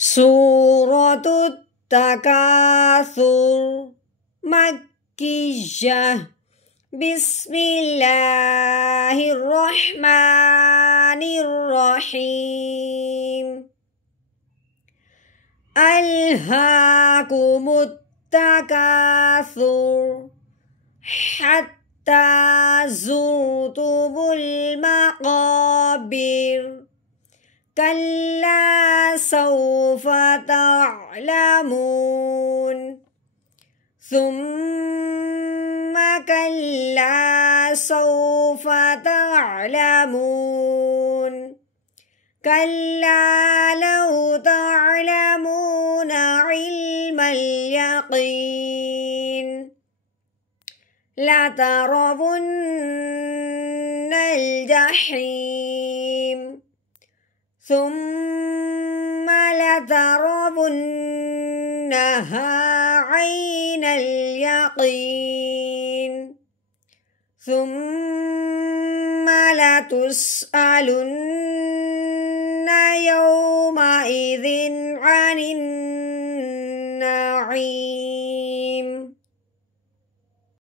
سورة التكاثر مكية. بسم الله الرحمن الرحيم. ألهاكم التكاثر حتى زرتم المقابر. كلا سوف تعلمون ثم كلا سوف تعلمون. كلا لو تعلمون علم اليقين لترون الجحيم ثم لترونها عين اليقين ثم لتسألن يومئذ عن النعيم.